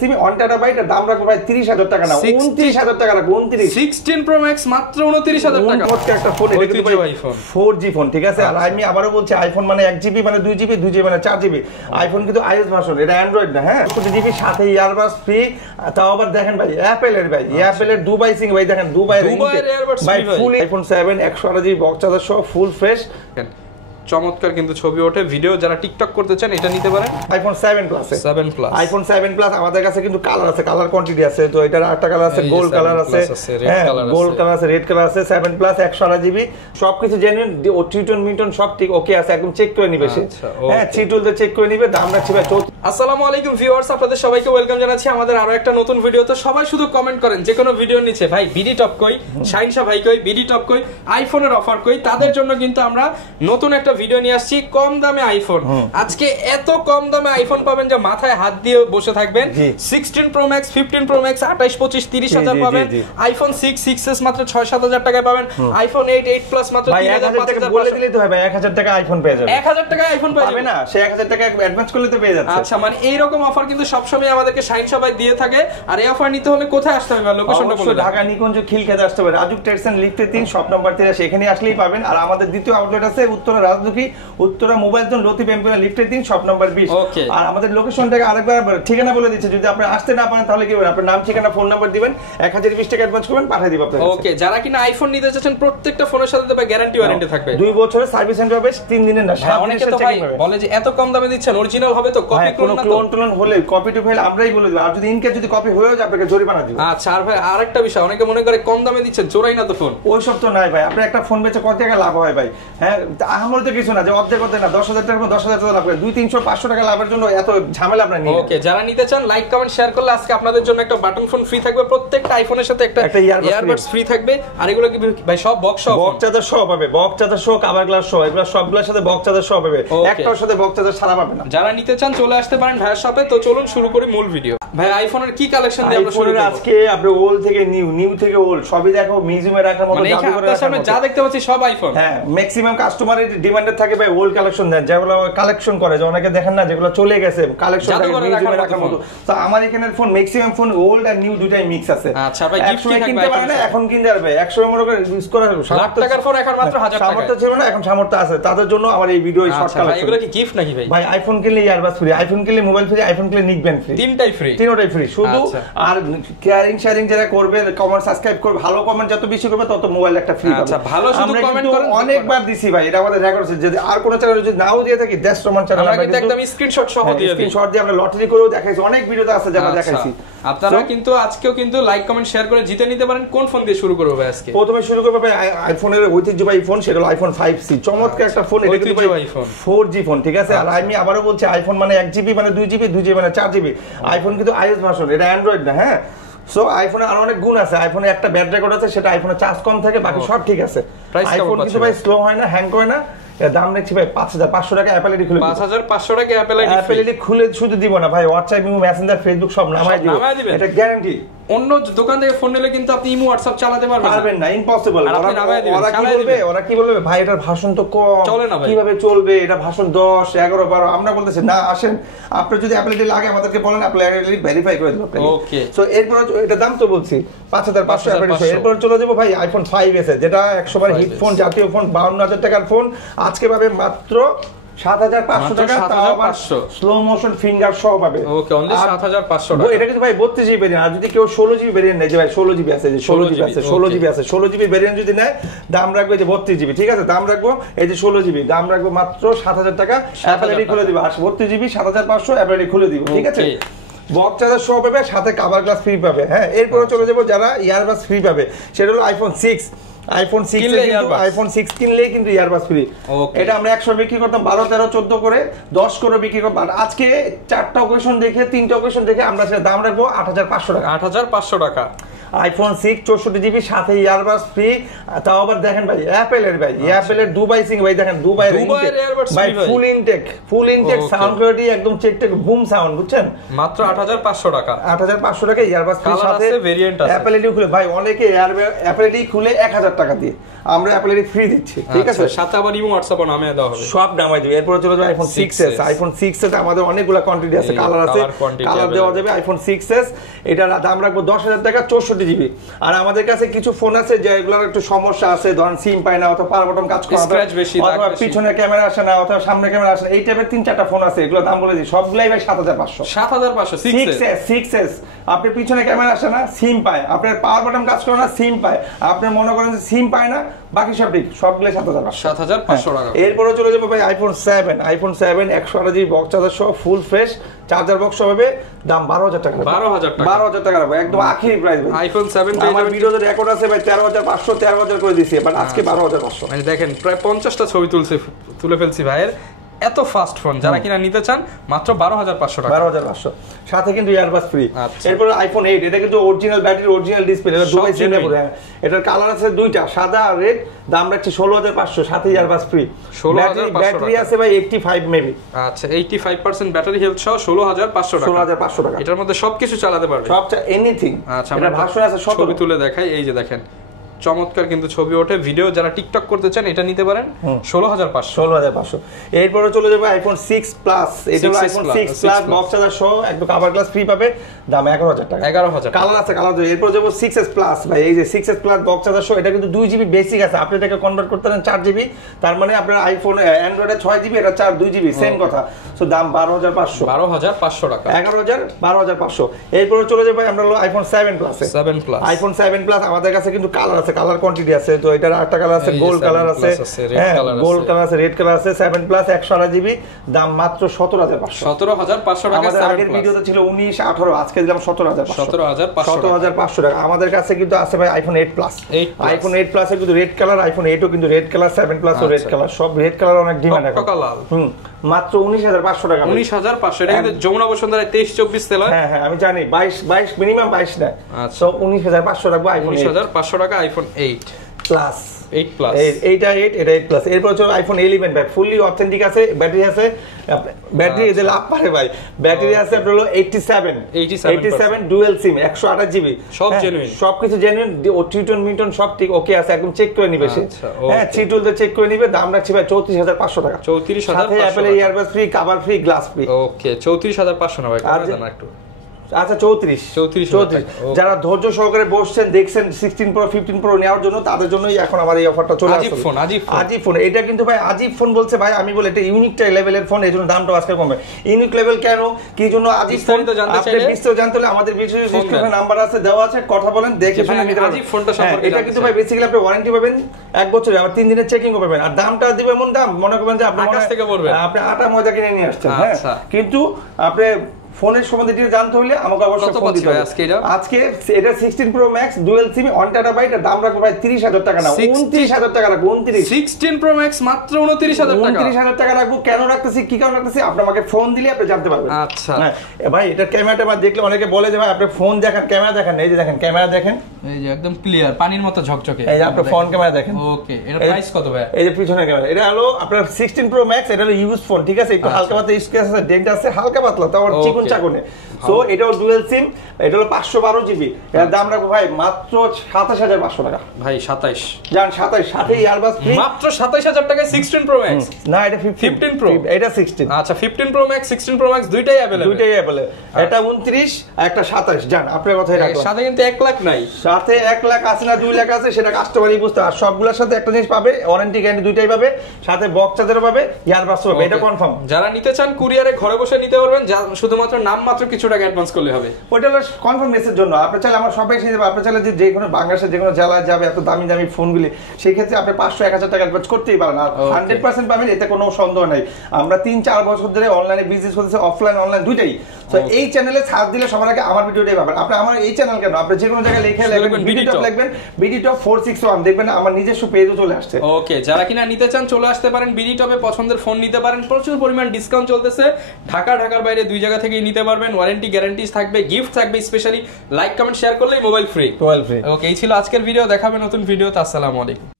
Simi 1 terabyte এর দাম রাখবো ভাই 30,000 টাকা না 29,000 টাকা রাখবো 29 16 Pro Max মাত্র 29,000 টাকা একটা ফোন এটা কিন্তু আইফোন 4G ফোন ঠিক আছে আর আমি আবারো বলছি আইফোন মানে 1GB মানে 2GB 2GB মানে 4GB আইফোন কিন্তু iOS ভার্সন এটা অ্যান্ড্রয়েড না হ্যাঁ 2GB সাথে ইয়ারবাডস ফ্রি তাও আবার দেখেন ভাই অ্যাপল এর ভাই অ্যাপল এর দুবাই সিং ভাই দেখেন দুবাই ইয়ারবাডস ভাই ফুল আইফোন 7 128GB বক্স চার্জার সহ ফুল ফ্রেশ চমৎকার কিন্তু ছবি ওঠে ভিডিও যারা টিকটক করতে চান এটা নিতে পারেন আইফোন 7 প্লাস আইফোন 7 প্লাস আমাদের কাছে কিন্তু কালার আছে কালার কোয়ান্টিটি আছে তো এটার আরেকটা কালার আছে গোল্ড কালার আছে হ্যাঁ গোল্ড কালার আছে রেড কালার আছে 7 প্লাস 128GB সবকিছু জেনুইন ও টিউটন মিন্টন সব ঠিক ওকে আছে একদম চেক করে নিবে সে হ্যাঁ চিটুলতে চেক করে নিবে দাম রাখছি ভাই আসসালামু আলাইকুম ভিউয়ার্স আপনাদের সবাইকে ওয়েলকাম জানাচ্ছি আমাদের আরো একটা নতুন ভিডিও তো সবাই শুধু কমেন্ট করেন যে কোনো ভিডিওর নিচে ভাই বিডি টপ কই শাইন শাহ ভাই কই বিডি টপ কই আইফোনের অফার কই তাদের জন্য কিন্তু আমরা নতুন একটা ভিডিও নিয়ে আসছি কম দামে আইফোন আজকে এত কম দামে আইফোন পাবেন যে মাথায় হাত দিয়ে বসে থাকবেন 16 Pro Max 15 Pro Max 28 25 30,000 পাবেন আইফোন 6 6s মাত্র 6-7,000 টাকায় পাবেন আইফোন 8 8 প্লাস মাত্র 3,000 টাকা বলে দিলেই তো হবে 1,000 টাকা আইফোন পেয়ে যাবে 1,000 টাকা আইফোন পাবে না সে 1,000 টাকা অ্যাডভান্স করলে তো পেয়ে যাচ্ছে আচ্ছা মানে এই রকম অফার কিন্তু সব সময় আমাদেরকে শাইন সবাই দিয়ে থাকে আর এই অফার নিতে হলে কোথায় আসতে হবে লোকেশনটা বলে দাও ঢাকা নিকুঞ্জ খিলক্ষেতে আসতে হবে রাজুক টেক্সটাইল লিফটে 3 শপ নাম্বার 13 এখানে আসলেই পাবেন আর আমাদের দ্বিতীয় আউটলেট আছে উত্তরা রাজদুকি উত্তরা মোবাইল জোন লতিফ এমপিরা লিফটে 3 শপ নাম্বার 20 আর আমাদের লোকেশনটাকে আরেকবার ঠিকানা বলে দিচ্ছি যদি আপনি আসতে না পারেন তাহলে কি হবে আপনার নাম ঠিকানা ফোন নাম্বার দিবেন 1020 টাকা অ্যাডভান্স করবেন পাঠিয়ে দিব আপনাদের ওকে যারা কিনা আইফোন নিতে চাচ্ছেন প্রত্যেকটা ফোনের সাথে দেবে গ্যারান্টি ওয়ারেন্টি থাকবে 2 বছরের সার্ভিস সেন্টার হবে 3 দিনের না অনেকে তো ভাই বলে যে এত কম দামে দিচ্ছেন অরিজিনাল হবে তো কপি ক্লোন না ক্লোন হলে কপি টু ফেল আমরাই বলে দেব আর যদি ইনকেস যদি কপি হয়েও যায় আপনাকে জরিমানা দিব আচ্ছা আর ভাই আরেকটা বিষয় অনেকে মনে করে কম দামে দিচ্ছেন চোরাই না তো ফোন ওই সব তো নাই ভাই আপনি একটা ফোন বেচে কত টাকা লাভ হয় ভাই হ্যাঁ আমার তো কিছু না যে অর্ধেক করতে না 10,000 টাকা 10,000 টাকা লাভ করে 200-300-500 টাকা লাভের জন্য এত ঝামেলা আপনারা নিয়ে ওকে যারা নিতে চান লাইক কমেন্ট শেয়ার করলে আজকে আপনাদের জন্য একটা বাটন ফোন ফ্রি থাকবে প্রত্যেকটা আইফোনের সাথে একটা ইয়ারবাডস ফ্রি থাকবে আর এগুলো কি ভাই সব বক্স চার্জার সহ পাবে বক্স চার্জার সহ কভার গ্লাস সহ এগুলো সবগুলোর সাথে বক্স চার্জার সহ পাবে একটার সাথে বক্স চার্জার ছাড়া পাবে না যারা নিতে চান চলে আসতে পারেন ভাইয়ের শপে তো চলুন শুরু করি মূল ভিডিও ভাই আইফোনের কি কালেকশন দিয়ে আমরা শুরু করব আজকে আপনি ওল্ড থেকে নিউ থেকে ওল্ড সবই দেখো মিউজিয়ামে রাখার মতো জাদুঘরে রাখার সামনে যা দেখতে পাচ্ছি সব আইফোন হ্যাঁ ম্যাক্সিমাম কাস্টমারের ডিমান্ডে থাকে ভাই ওল্ড কালেকশন দেন যেগুলো কালেকশন করে যে অনেকে দেখেন না যেগুলো চলে গেছে কালেকশন মিউজিয়ামে রাখার মতো তো আমার এখানের phone maximum phone old are new দুটাই মিক্স আছে আচ্ছা ভাই গিফট কিনতে পারে না এখন কিনতে পারবে 100 এর করে ইউজ করা লাখ টাকার ফোন এখন মাত্র 1000 টাকা সামর্থ্য ছিল না এখন সামর্থ্য আছে তাদের জন্য আমার এই ভিডিও শর্ট কালেকশন এগুলো কি গিফট নাকি ভাই ভাই আইফোন কিনলে ইয়ারবাডস ফ্রি আইফোন কিনলে মোবাইল ফ্রি আইফোন কিনলে নিকবেন ফ্রি তিনটাই ফ্রি শুধু আর শেয়ারিং যারা করবে কমেন্ট সাবস্ক্রাইব করবে ভালো কমেন্ট যত বেশি করবে তত মোবাইল একটা ফ্রি পাবে আচ্ছা ভালো শুধু কমেন্ট করেন অনেকবার দিছি ভাই এটা আমাদের রেকর্ড আছে যদি আর কোন চ্যানেলে যদি নাও দিয়ে থাকি দেশ রোমান চ্যানেল আমরা কিন্তু একদম স্ক্রিনশট সহ দিয়ে দিই স্ক্রিনশট দিয়ে আমরা লটারি করেও দেখাইছি অনেক ভিডিওতে আছে যারা দেখাইছি আপনারা কিন্তু আজকেও কিন্তু লাইক কমেন্ট শেয়ার করে জিতে নিতে পারেন কোন ফোন দিয়ে শুরু করব ভাই আজকে প্রথমে শুরু করব ভাই আইফোনের ঐতিহ্যবাহী ফোন সেটা হলো আইফোন 5C চমৎকার একটা ফোন এটা কিন্তু 4G ফোন ঠিক আছে আর আমি আবারো বলছি আইফোন মানে 1GB মানে 2GB 2GB মানে 4GB আইফোন কিন্তু iOS ভার্সন এটা অ্যান্ড্রয়েড না হ্যাঁ সো আইফোনে আরো অনেক গুণ আছে আইফোনে একটা ব্যাটারি রেকর্ড আছে সেটা আইফোনে চার্জ কম থাকে বাকি সব ঠিক আছে আইফোন কিছু ভাই স্লো হয় না হ্যাং করে না দাম দেখছি ভাই 5,500 টাকা অ্যাপল আইডি খুলে 5,500 টাকা অ্যাপল আইডি খুলে শুধু দিব না ভাই হোয়াটসঅ্যাপ ইমো মেসেঞ্জার ফেসবুক সব নামাই দিব এটা গ্যারান্টি অন্য দোকান থেকে ফোন নিলে কিন্তু আপনি ইমো হোয়াটসঅ্যাপ চালাতে পারবেন না ইম্পসিবল ওরা কি বলবে ভাই এটার ভাষণ তো কম কিভাবে চলবে এটা ভাষণ 10 11 12 আমরা বলতেছি না আসেন আপনি যদি অ্যাপল আইডি লাগে আমাদেরকে বলেন অ্যাপল আইডি ভেরিফাই করে দেব ওকে সো এরপর এটা দাম তো বলছি 5,500 অ্যাপল আইডি এরপর চলে যাব ভাই আইফোন 5s যেটা 100 বার হিট ফোন জাতীয় ফোন 52,000 টাকার ফোন আজকে পাবে মাত্র 7,500 টাকা তাও আবার স্লো মোশন ফিঙ্গার সহ পাবে ওকে অনলি 7,500 টাকা এটা কিন্তু ভাই 32GB ভেরিয়েন্ট আর যদি কেউ 16GB ভেরিয়েন্ট নেয় যে ভাই 16GB আছে যে 16GB আছে 16GB ভেরিয়েন্ট যদি নেয় দাম রাখবে যে 32GB ঠিক আছে দাম রাখবো এই যে 16GB দাম রাখবো মাত্র 7,000 টাকা অ্যাপল আইডি খুলে দিব আর 32GB 7,500 অ্যাপল আইডি খুলে দিব ঠিক আছে বক্স চার্জার সহ পাবে সাথে কভার গ্লাস ফ্রি পাবে হ্যাঁ এরপরে চলে যাব যারা ইয়ারবাডস ফ্রি পাবে সেটা হলো আইফোন 6 কিনলে কিন্তু ইয়ারবাডস ফ্রি এটা আমরা 100 বিক্রি করতাম 12 13 14 করে 10 করে বিক্রি করতাম আজকে 4টা অকেশন দেখে 3টা অকেশন দেখে আমরা সেটা দাম রাখবো 8,500 টাকা 8,500 টাকা আইফোন 6 64GB সাথে ইয়ারবাডস ফ্রি। তাও আবার দেখেন ভাই অ্যাপেলের ভাই, অ্যাপেলের দুবাই সিং ভাই, দেখেন দুবাইয়ের ইয়ারবাডস ভাই ফুল ইনটেক সাউন্ড কোয়ালিটি একদম চেকটেক বুম সাউন্ড, বুঝছেন? মাত্র 8500 টাকা। 8500 টাকা ইয়ারবাডস ফ্রি সাথে ভেরিয়েন্ট আছে। অ্যাপেল এডি খুলে ভাই অনেকে অ্যাপেল এডি খুলে 1000 টাকা দিয়ে আমরা অ্যাপেল এডি ফ্রি দিচ্ছি, ঠিক আছে? সাথে আবার ইমো হোয়াটসঅ্যাপ নামে দেওয়া হবে, সব নামাই দিবে। এরপর চলে যাবে আইফোন 6s। আইফোন 6s আমাদের অনেকগুলো কোয়ান্টিটি আছে, কালার আছে, কালার দেওয়া যাবে। আইফোন 6s এটার দাম রাখবো 10000 টাকা 64GB। আর আমাদের কাছে কিছু ফোন আছে যেগুলোর একটু সমস্যা আছে, ধরেন সিম পায় না অথবা পাওয়ার বাটন কাজ করে না, অথবা পিছনে ক্যামেরা আসে না, অথবা সামনে ক্যামেরা আসে না, এই টাইপের 3-4টা ফোন আছে, এগুলোর দাম বলে দিই সবগুলাই ভাই 7500। 7500 6s আপনার পিছনে ক্যামেরা আসে না, সিম পায়, আপনার পাওয়ার বাটন কাজ করে না, সিম পায়, আপনি মনে করেন যে সিম পায় না, বাকি সব ঠিক, সবগুলো 7500 টাকা। এরপরে চলে যাবো ভাই আইফোন 7 128GB বক্স চার্জার সহ ফুল ফ্রেশ চার্জার বক্স হবে, দাম 12000 টাকা। 12000 টাকা রাখবো, একদম আখেরি প্রাইস ভাই। আইফোন 7 আমার ভিডিওতে রেকর্ড আছে ভাই 13500 করে দিছি, বাট আজকে 12500। মানে দেখেন প্রায় 50টা ছবি তুলে ফেলছি ভাইয়ের। এত ফাস্ট ফোন যারা কিনা নিতে চান মাত্র 12500 টাকা। 12500 সাথে কিন্তু ইয়ারবাডস ফ্রি। এরপর আইফোন 8 এটা কিন্তু অরিজিনাল ব্যাটারি, অরিজিনাল ডিসপ্লে, এটা দুবাই সিঙ্গাপুর। এটার কালার আছে দুইটা, সাদা আর রেড, দাম রাখছি 16500 সাথে ইয়ারবাডস ফ্রি। 16500 ব্যাটারি আছে ভাই 85 মেবি। আচ্ছা 85% ব্যাটারি হেলথ সহ 16500 টাকা। 16500 টাকা। এটার মধ্যে সবকিছু চালাতে পারবে, সব এনিথিং। আচ্ছা এটা ভার্সন আছে, ছবি তুলে দেখাই। এই যে দেখেন চমৎকার কিন্তু ছবি ওঠে। ভিডিও যারা টিকটক করতে চান এটা নিতে পারেন 16500। এরপরে চলে যাবে আইফোন 6 প্লাস। এটা হলো আইফোন 6 প্লাস বক্স চার্জার সহ একদম কভার গ্লাস ফ্রি পাবে, দাম 11000 টাকা। 11000 কালার আছে, কালার আছে। এরপর যাব 6s প্লাস ভাই, এই যে 6s প্লাস বক্স চার্জার সহ, এটা কিন্তু 2GB বেসিক আছে, আপনি এটাকে কনভার্ট করতে পারেন 4GB, তার মানে আপনার আইফোন অ্যান্ড্রয়েডে 6GB, এটা 2GB সেম কথা। সো দাম 12500 টাকা। 12500। এরপরে চলে যাবে আমরা হলো আইফোন 7 প্লাস। আইফোন 7 প্লাস আমাদের কাছে কিন্তু কালার আছে, কালার কোয়ান্টিটি আছে। তো এটার আরেকটা কালার আছে, গোল্ড কালার আছে, হ্যাঁ গোল্ড কালার আছে, রেড কালার আছে। 7 প্লাস 128GB, দাম মাত্র 17500 টাকা। আমাদের আগের ভিডিওতে ছিল 19 18, আজকে দিলাম 17500 টাকা। আমাদের কাছে কিন্তু আছে ভাই আইফোন 8 প্লাস। আইফোন 8 প্লাসে কিন্তু রেড কালার, আইফোন 8ও কিন্তু রেড কালার, 7 প্লাস ও রেড কালার, সব রেড কালার অনেক ডিমান্ড এখন। মাত্র 19500 টাকা। 19500 এটা কিন্তু যমুনা বসুন্ধরা 23-24 সেল হয়। হ্যাঁ আমি জানি, 22 মিনিমাম 22 না। আচ্ছা 19500 রাখবো আইফোন 19500 টাকা আইফোন 8 প্লাস। 8 প্লাস এইটা 8 এটা 8 প্লাস। এরপর চলো আইফোন 11 ভাই, ফুললি অথেন্টিক আছে, ব্যাটারি আছে, ব্যাটারি এদের লাভ পারে ভাই। ব্যাটারি আছে আপনার হলো 87 ডুয়াল সিম 128GB, সব জেনুইন, সবকিছু জেনুইন। ও টিটন মিটন সব ঠিক ওকে আছে, একদম চেক করে নিবে সে। হ্যাঁ চিটুলতে চেক করে নিবে, দাম রাখছি ভাই 34500 টাকা। 34500 সাথে Apple earbuds free, cover free, glass free. Okay 34500 না ভাই, কত জানা একটু। আচ্ছা 34 যারা ধৈর্য সহকারে বসছেন দেখছেন 16 প্রো 15 প্রো নেওয়ার জন্য, তাদের জন্যই এখন আমার এই অফারটা চলে আসছে। আজিব ফোন এটা কিন্তু ভাই আজিব ফোন বলছে ভাই, আমি বলে এটা ইউনিক লেভেলের ফোন, এজন্য দামটা আজকে কমবে। ইউনিক লেভেল কেন, কি জন্য আজিব ফোন, আপনি বিস্তারিত জানতে হলে আমাদের ভিডিও ডেসক্রিপশনে নাম্বার আছে, দেওয়া আছে, কথা বলেন, দেখে শুনে নিতে পারবেন। আজিব ফোনটা সম্পর্কে এটা কিন্তু ভাই বেসিক্যালি আপনি ওয়ারেন্টি পাবেন 1 বছরে, আবার 3 দিনের চেকিং পাবেন। আর দামটা দিবে এমন দাম মনে করবেন যে আপনি কাছ থেকে পড়বেন, আপনি আটা ময়দা কিনে নিয়ে আসছেন। হ্যাঁ কিন্তু আপনি ফোনের সম্বন্ধে ডিটেইলস জানতে হলে আমাকে অবশ্যই ফোন দিতে হবে। আজকে এটা 16 pro max dual SIM 1 terabyte, দাম রাখবো ভাই 30000 টাকা না 29000 টাকা রাখবো। 16 প্রো ম্যাক্স মাত্র 29000 টাকা। 29000 টাকা রাখবো। কেন রাখতেছি, কি কারণে রাখতেছি, আপনি আমাকে ফোন দিলে আপনি জানতে পারবেন। আচ্ছা হ্যাঁ ভাই এটা ক্যামেরাটা বা দেখলে অনেকে বলে যে ভাই আপনি ফোন দেখেন, ক্যামেরা দেখেন, এই যে দেখেন ক্যামেরা দেখেন, এই যে একদম ক্লিয়ার পানির মতো ঝকঝকে। এই যে আপনি ফোন ক্যামেরা দেখেন। ওকে এটা প্রাইস কত ভাই? এই যে পিছনের ক্যামেরা, এটা হলো আপনার 16 প্রো ম্যাক্স, এটা হলো ইউজ ফোন, ঠিক আছে, একটু হালকা পাতলা স্ক্র্যাচ আছে, ডেন্ট আছে হালকা পাতলা, তাও চিকন চাকনে। সো এটাও ডুয়াল সিম, এটা হলো 512GB, এর দাম রাখবো ভাই মাত্র 27500 টাকা। ভাই 27 জান 27 সাথে ইয়ারবাডস ফ্রি, মাত্র 27000 টাকায় 16 প্রো ম্যাক্স। না এটা 15 প্রো, এটা 16। আচ্ছা 15 প্রো ম্যাক্স 16 প্রো ম্যাক্স দুইটাই अवेलेबल, এটা 29 একটা 27। জান আপনার কথাই রাখলাম, সাথে কিন্তু 1 লাখ নাই, সাথে 1 লাখ আছে না 2 লাখ আছে, সেটা কাস্টমারই বুঝতে। আর সবগুলোর সাথে একটা জিনিস পাবে, ওয়ারেন্টি গ্যারান্টি দুইটাই পাবে, সাথে বক্স চার্জার পাবে, ইয়ারবাডস পাবে, এটা কনফার্ম। যারা নিতে চান কুরিয়ারে ঘরে বসে নিতে পারবেন, শুধুমাত্র নাম মাত্র কিছু টাকা অ্যাডভান্স করলে হবে। ওটা হলো কনফার্ম মেসের জন্য। আপনি চাইলে আমার সবাই এসে যাবে, আপনি চাইলে যে কোনো বাংলাদেশের যে কোনো জেলায় যাবে এত দামি দামি ফোনগুলি, সেই ক্ষেত্রে আপনি 500-1000 টাকা অ্যাডভান্স করতেই পারেন, আর 100% পাবেন, এতে কোনো সন্দেহ নাই। আমরা 3-4 বছর ধরে অনলাইনে বিজনেস করতেছি, অফলাইন অনলাইন দুইটাই। তো এই চ্যানেলে সার্চ দিলে সবার আগে আমার ভিডিওটাই পাবেন। আপনি আমার এই চ্যানেল কেন, আপনি যে কোনো জায়গায় লিখে লিখবেন বিডি টপ, লিখবেন বিডি টপ 461, দেখবেন আমার নিজস্ব পেজও চলে আসছে। ওকে যারা কিনা নিতে চান চলে আসতে পারেন বিডি টপে, পছন্দের ফোন নিতে পারেন, প্রচুর পরিমাণ ডিসকাউন্ট চলতেছে। ঢাকার বাইরে 2 জায়গা থেকেই নিতে পারবেন, ওয়ারেন্টি ওয়ারেন্টি গ্যারান্টি থাকবে, গিফট থাকবে, স্পেশালি লাইক কমেন্ট শেয়ার করলেই mobile free. Mobile free. Okay, এই ছিল আজকের ভিডিও, দেখাবে নতুন ভিডিওতে। আসসালামু আলাইকুম।